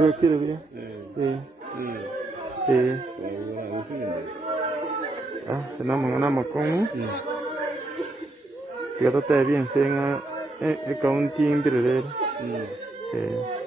그렇게 그래. 예. 예. Ah, tenemos con que todo está bien, se en el counting de